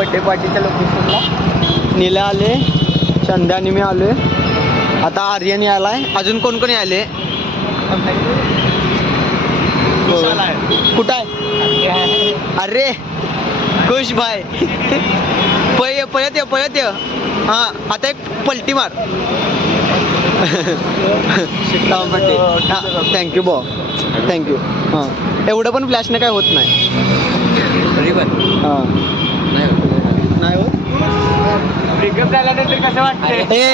Birthday पार्टीच्या लोकेशनला. नीला आले, चंदा आणि मी आलोय. आता आर्यन आलाय. अजून कोण कोण आले? कुठं आहे? अरे खुश भाई पळत ये. हा आता एक पलटी मार. थँक्यू भाऊ, थँक्यू. हां एवढं पण फ्लॅशने काय होत नाही. हां नाही होत. ब्रेकअप झाल्यानंतर कसं वाटतं? हे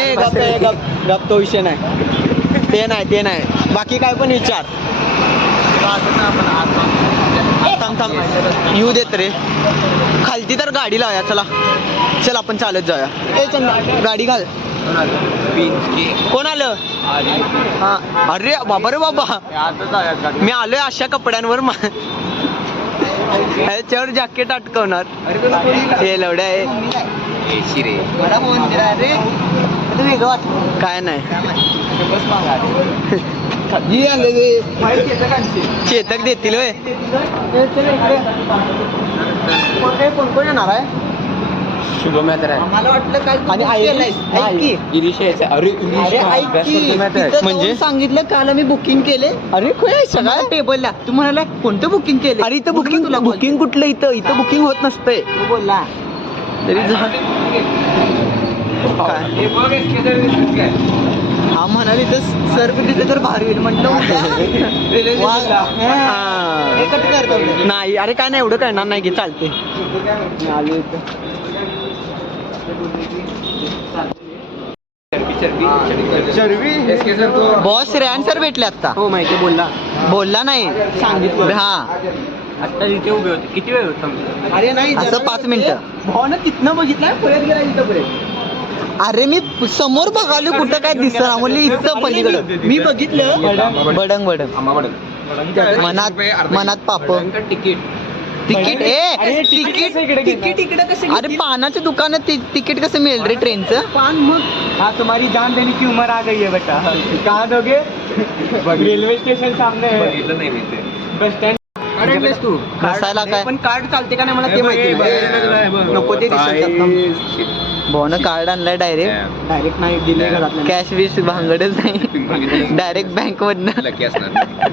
गप तो विषय नाही. ते नाही बाकी काय पण विचार. थांब येऊ देत रे. खालती तर गाडी लावूया. चल आपण चालत जाऊया. गाडी घाल. कोण आलं? हा अरे बाबा रे बाबा, मी आलोय अशा कपड्यांवर. त्याच्यावर जॅकेट अटकवणार. हे लवड्या आहे. काय नाही. चेतक देतील होय. कोण कोण येणार आहे? शुभम आहे. मला वाटलं काय म्हणजे सांगितलं काल मी बुकिंग केले. अरे सगळ्या टेबलला तू म्हणाला कोणतं बुकिंग केलं? अरे इथं बुकिंग कुठलं? इथं बुकिंग होत नसतंय. बोलला तरी हा म्हणाली तर सर तिथे तर भारी होईल म्हटलं. नाही अरे काय नाही एवढं करणार नाही की चालते. बॉस रेहान सर भेटले आता. हो माहिती. बोलला नाही सांगितलं. हा आता इथे उभे होते. किती वेळ होता? अरे नाही असं 5 मिनिटं. भाऊ ना तिथनं बघितलं परत गेला इथं परत. अरे मी समोर बघालो कुठं काय दिसतं म्हणले इथं पलीकडं. मी बघितलं बडंग मनात पाप. तिकीट इकडे कसं? अरे पानाच्या दुकानात तिकीट कसं मिळेल रे ट्रेनचं? पान मग हाँ तुम्हारी जान देने की उम्र आ गई है बेटा. कहाँ दोगे? रेल्वे स्टेशन सामने है. Bus stand. तू बसायला काय पण कार्ड चालते का नाही मला ते माहिती नको. ते भाऊनं कार्ड आणलाय. डायरेक्ट नाही दिले घरात. कॅश विश भांगडच नाही. डायरेक्ट बँक मधनं.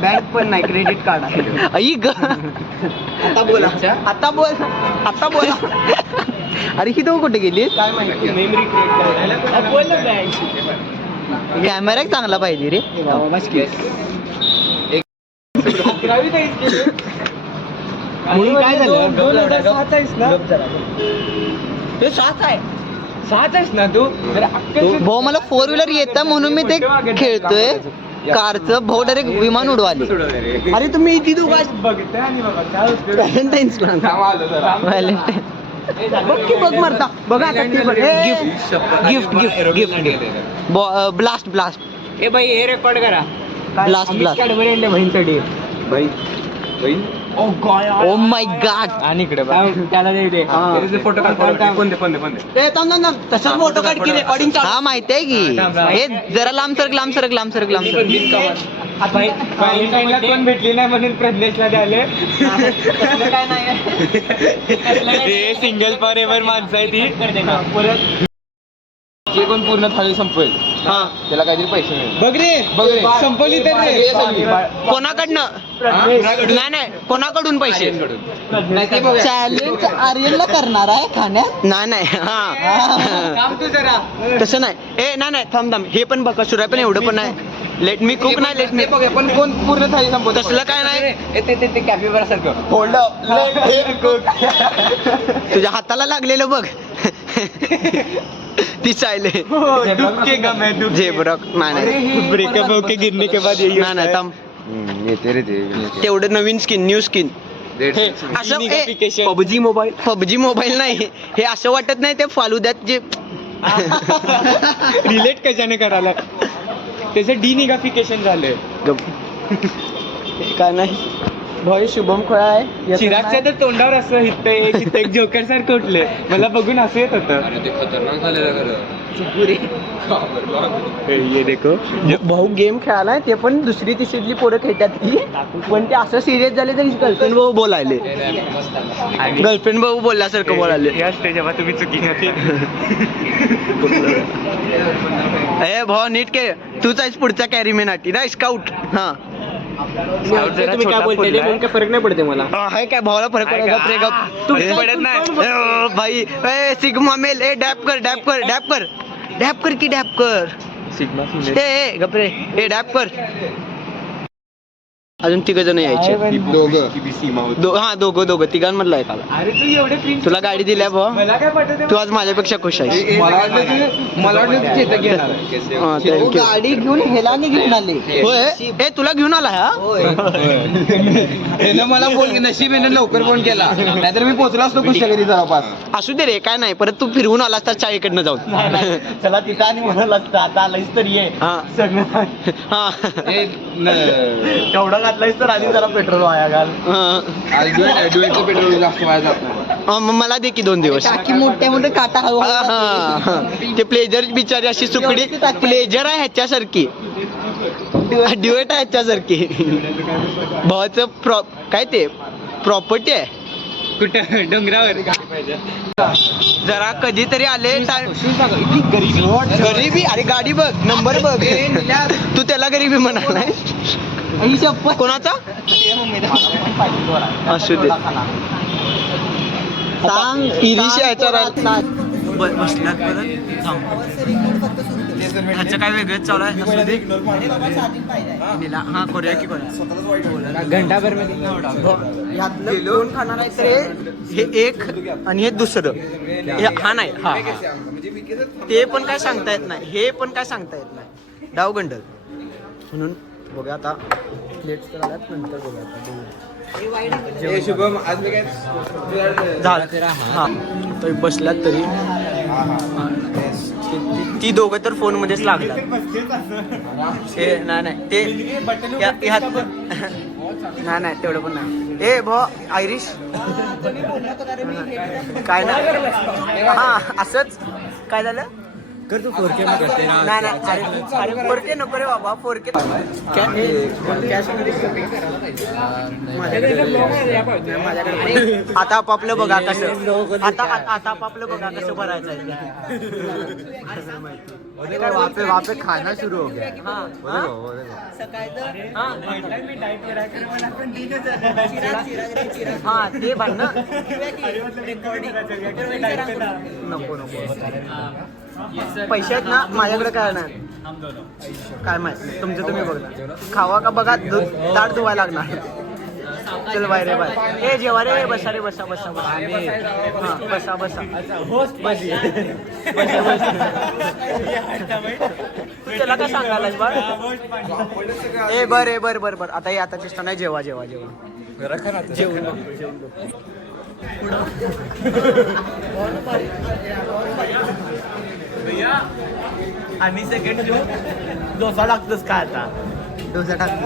बँक पण नाही, क्रेडिट कार्ड आहे. ऐक आता बोला. अरे ही तो कुठे गेली काय माहिती. मेमरी कॅमेरा चांगला पाहिजे रे. म्हणून काय झालं? 2006 आहेस ना? ते 6 आहेस ना तू? भाऊ मला 4 व्हीलर येतं म्हणून मी ते खेळतोय कारचं. भाऊ डायरेक्ट विमान उडवाले. अरे तुम्ही इथे तू काय बघ मरता बघा. Gift blast. ए बाई हे रेकॉर्ड करा. ब्लास्ट कॅडबरी बहीणसाठी. बहीण ओ माय गॉड. आणि इकडे त्याला दे फोटो तसंच फोटो काढ की रेकॉर्डिंग. हा माहिती आहे की. हे जरा लांब सरक. कोण भेटली नाही म्हणून प्रज्ञेशला द्याले. काय नाही सिंगल फॉर एव्हर माणसं आहे ती. परत जे कोण पूर्ण थाळी संपवेल त्याला काहीतरी पैसे मिळेल. बघ रे संपवली तर कोणाकडनं? नाही कोणाकडून पैसे? चॅलेंज आर्यनला करणार आहे खाण्यात. नाही हा तसं नाही. नाही थांब. हे पण बघा सुराय पण एवढं पण नाही. लेट मी कुक नाही. लेट मी पण कोण पूर्ण थाळी संपवत तसलं काय नाही. ते कॅपिबरा सारखं तुझ्या हाताला लागलेलं बघ. ती चायले झेब्रॉक. नाही ब्रेकअप होके गिरने के बाद नाही थांब. तेवढं नवीन स्किन, न्यू स्किन. असं पबजी मोबाईल नाही. हे असं वाटत नाही ते फालुद्यात जे रिलेट कशाने करायला त्याचं डिनिगाफिकेशन झालंय. काय नाही भाई शुभम खोळा आहे. चिरागच्या तर तोंडावर असं इथं एक जोकर सारखं उठले, मला बघून असं येत होतं. अरे ते खतरनाक झालेलं खरं. ये देखो भाऊ गेम खेळालाय ते पण दुसरी तिसरीतली पोरं खेळतात ती, पण ते असं सिरियस झाले तरी गर्लफ्रेंड भाऊ बोलायले, गर्लफ्रेंड भाऊ बोलल्यासारखं बोलायले. हे असते जेव्हा तुम्ही चुकी ए भाऊ नीट के, तूच आहेस पुढचा कॅरीमॅन आटी ना, स्काउट. हा तुम्ही काय बोलते म्हणून काय फरक नाही पडते मला. हाय काय भावाला फरक पडेल तू पडत नाही भाई. ए सिग्मा मेल, ए डॅप कर डॅप कर डॅप कर डॅप कर की डॅप कर. सिग्मा ए गपरे, ए डॅप कर. अजून तिघ जण यायचे. हा दोघं तिघांमधला आहे त्याला. अरे तू एवढे तुला गाडी दिल्या भाऊ, मला काय पटत तू आज माझ्यापेक्षा खुश आहेस. मला वाटलं तू चेतक घेणार. गाडी घेऊन हेला घेऊन आले होय. ए तुला घेऊन आला हा. मला फोन नशीब येणं लवकर फोन केला, नाहीतर मी पोहोचलो असतो कुठच्या घरी जवळपास. असू दे रे, काय नाही, परत तू फिरवून आला असता चाळीकडनं जाऊन. चला तिथं आणि म्हणाल असतं आता आलायस तर ये. हा हा तेवढा घातलायस तर आधी जरा पेट्रोल वाया घाल. पेट्रोल जास्त वाया जात नाही. मला दे की 2 दिवस. मोठ्या मोठे काटा ते प्लेजर बिचारी अशी सुकडी, प्लेजर आहे ह्याच्यासारखी, ड्युएट आहे ह्याच्यासारखी. भावाचं काय ते प्रॉपर्टी आहे कुठं डोंगरावर. जरा कधीतरी आले गरीबी. अरे गाडी बघ, नंबर बघ. तू त्याला गरीबी म्हणालाय. कोणाचा असू दे, सांग. इरिश याचा बसल्यात परत ह्याचं काय वेगळंच चालू आहे. असू दे. हा करूया की करूया. घंटाभर ह्यातलं दोन खाणार आहे तर हे एक आणि हे दुसरं. हा नाही, हा ते पण काय सांगता येत नाही, हे पण काय सांगता येत नाही. डावगंडल म्हणून बघा आता. प्लेट्स तर आल्यात, नंतर बघा. शुभम आज मी काय झालं. हा तर बसल्यात तरी ती दोघं तर फोन मध्येच लागतात. हे नाही ते नाही तेवढं पण नाही. ए भो आयरिश काय नाही. हा असंच काय झालं. कर तू 4K मध्ये करते ना. नाही अरे 4K नको रे बाबा. 4K आता आपापलं बघा कसं, आता आपापलं बघा कसं भरायचं आहे. वापे खाना सुरू हो गया. हा ते बघ ना. नको पैसे आहेत ना माझ्याकडे. काय नाही काय माहिती, तुमचं तुम्ही बघा. खावा का बघा, ताट धुवायला लागणार. चल बाय रे बाय. ए जेवा रे, बसा रे, बसा बसा बसा बसा तू त्याला काय सांगायलास बा. ए बर आता ये, आता चेष्टा नाही. जेवा जेवून आणि सेकंड डोसा टाकतोस का आता. डोसा टाकतो.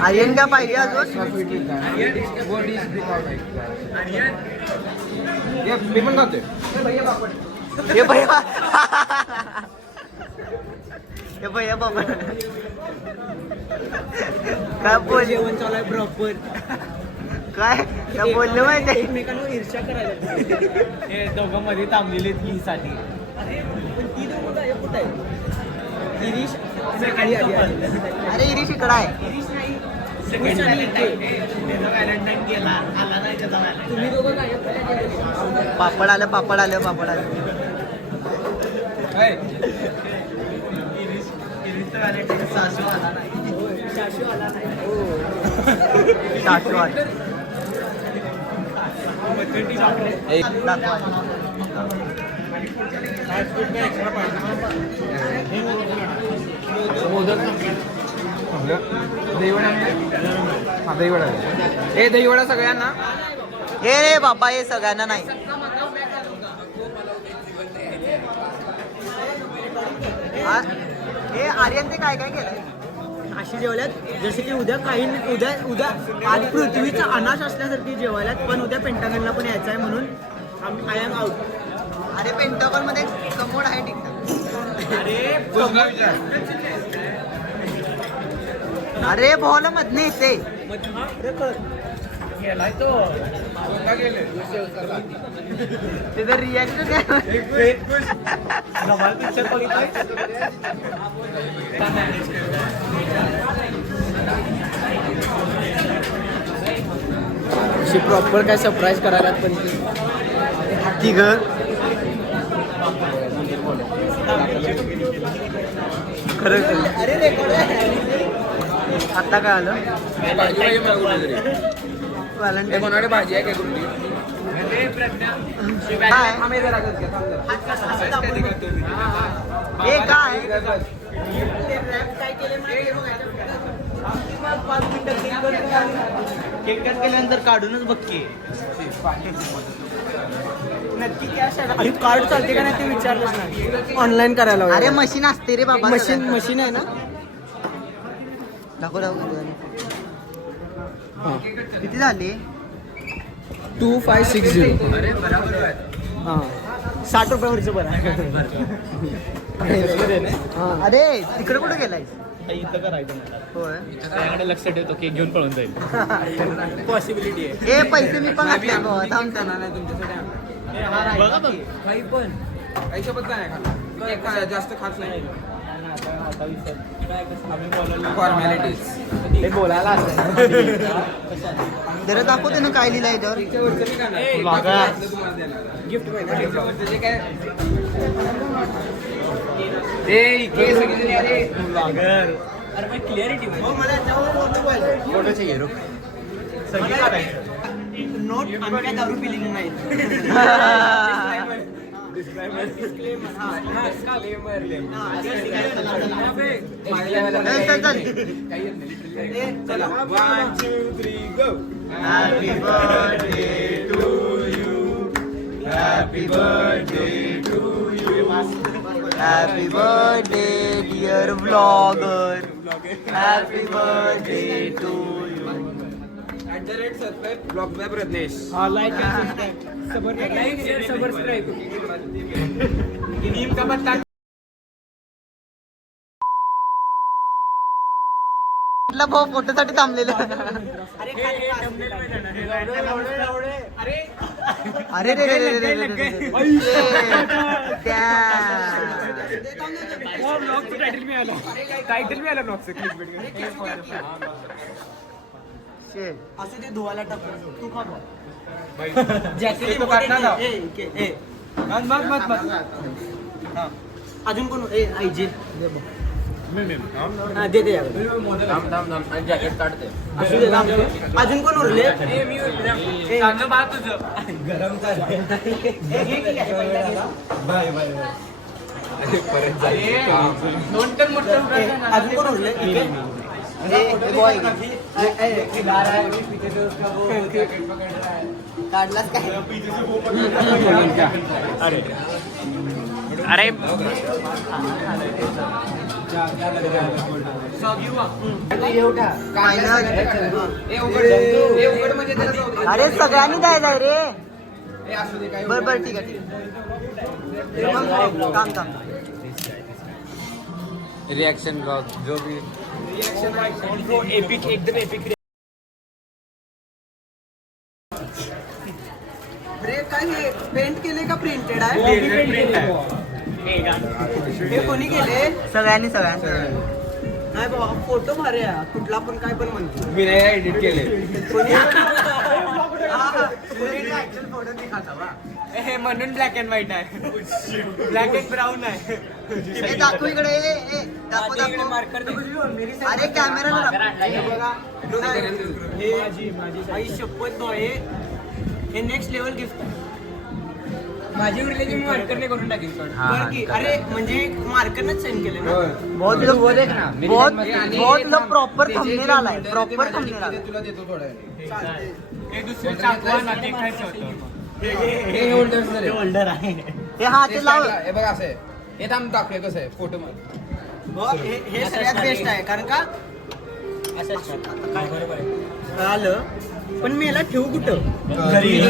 आर्यन का पाहिजे अजून. मी पण जाते. हे भैया हे भैया बाबा काय बोल. जेवण चालू आहे प्रॉपर. काय बोललं माहिती. एकमेकांवर ईर्ष्या करायला हे दोघं मध्ये थांबलेले ती साठी. पण ती दोघं काय कुठं आहे. इरिश सकाळी आली. अरे इरिश इकडं आहे. तुम्ही दोघं काय पापड आलं. सासू आला नाही. दहीवडा सगळ्यांना. हे रे बाबा, हे सगळ्यांना नाही. हे आर्यन ते काय काय केलंय अशी जेवल्यात जसे की उद्या उद्या आज पृथ्वीचा अनाश असल्यासारखी जेवायल्यात पण उद्या पेंटागनला पण यायचं आहे म्हणून आय एम आउट. अरे पेंटागॉन मध्ये कमोड आहे टिकट. अरे बॉल मधने येते तिथे रिॲक्शन अशी प्रॉपर काय सरप्राईज करायला पण ती ग खरं अरे रेकॉर्ड आता काय आलं कोणाकडे भाजी आहे काय कुठली हे काय केक केल्यानंतर काढूनच बघ नक्की कॅश आहे आणि कार्ड चालते का नाही ते विचारलंच नाही ऑनलाईन करायला अरे मशीन असते रे बाबा मशीन आहे ना दाखव किती झाली 2560 हां 60 रुपयावरचं बरं अरे तिकडे कुठे गेलाय इथं करायचं होय त्याकडे लक्ष ठेवतो केक घेऊन पळून जाईल पॉसिबिलिटी आहे हे पैसे मी पण घातले बाबा, थांब थांब. बघा बघ काही पण काही सोबत काय नाही खात जास्त खात नाही फॉर्मॅलिटीज हे बोलायला जरा दाखव त्यानं काय लिहिलं याच्यावर गिफ्ट काय अरे पण क्लिअरिटी फोटो चाहिए रुक नोट आम्ही काय दारू पिलेली नाही चल, चल. 1 2 3 go Happy birthday to you. Happy birthday to you. Happy birthday dear vlogger. Happy birthday to you. @ Blog by Pradnyesh subscribe नीम का पत्ता भाऊ फोटोसाठी थांबलेलं अरे रे रे रे रे रे रे रे. टायटल मिळाला ब्लॉगचं Shit. असं ते धुवायला टाकतो तू खा जॅकेट तो काढणार ना. अजून कोण ए आईजे हा दे दे जॅकेट काढते असू दे थांब. अजून कोण उरले चांगलं बाळ तुझं गरम कर दोन तर मोठं अजून कोण उरले काढलास काय अरे अरे सगळ्यांनी द्यायला रे बर बर ठीक आहे ठीक आहे मग काम काम रिएक्शन ब्लॉग जो भी एपिक एकदम एपिक अरे काय हे पेंट केले का प्रिंटेड आहे हे कोणी केले सगळ्यांनी नाही बाबा फोटो भारी आहे कुठला पण काय पण म्हणतो मी नाही एडिट केले हे म्हणून ब्लॅक अँड व्हाईट आहे ब्लॅक अँड ब्राऊन आहे हे दाखव इकडे दाखव दाखव मार्कर अरे कॅमेरा हे आई शपथ आहे हे नेक्स्ट लेवल गिफ्ट आहे माझी उरलेली मी मार्करने करून टाकेन बरं की अरे म्हणजे मार्करनच सेंड केले ना बहुत लोग प्रॉपर थंबनेल आलाय प्रॉपर थंबनेल आलाय तुला देतो थोडा हे दुसरं चाकवा नाते खायचं होतं हे होल्डर होल्डर आहे हे हा ते लाव हे बघा असं आहे हे थांब दाखवे कसं आहे फोटो मध्ये. हे सगळ्यात बेस्ट आहे कारण का आलं पण मी याला ठेवू कुठं घरी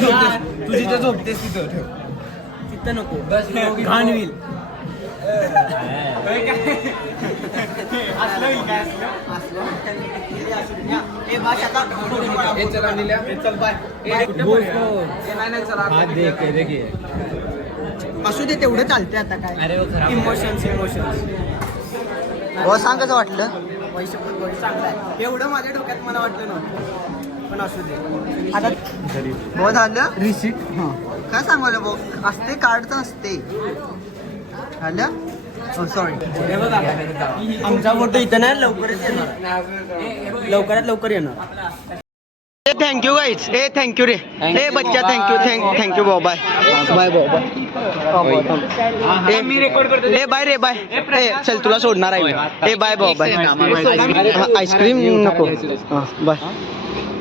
तू जिथं झोपतेस तिथं ठेव. तिथं नको घाण होईल हे चला निल्या. चल बाय हे नाही नाही चला असू दे तेवढं चालते आता काय इमोशन्स हो सांग कसं वाटलं चांगलं आहे एवढं माझ्या डोक्यात मला वाटलं नव्हतं पण असू दे आता हो झालं रिसिट काय सांगू भाऊ असते कार्डचं असते झालं सॉरी आमचा फोटो इथं नाही लवकरच येणार लवकरात लवकर येणार थँक्यू गाईज ए थँक्यू रे ए बच्चा थँक्यू भाऊ बाय बाय भाऊ बाय मी रेकॉर्ड करतो ए बाय रे बाय ए चल तुला सोडणार आहे मी ए बाय भाऊ बाय आईस्क्रीम नको हां बाय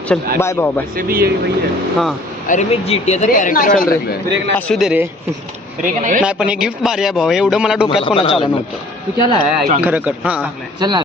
चल बाय भाऊ बाय हां अरे मी जीटीएचा चल रे असू दे रे नाही पण हे गिफ्ट भारी आहे भाऊ एवढं मला डोक्यात कोणाचं आलं नव्हतं तू केला खरं कर हां चल ना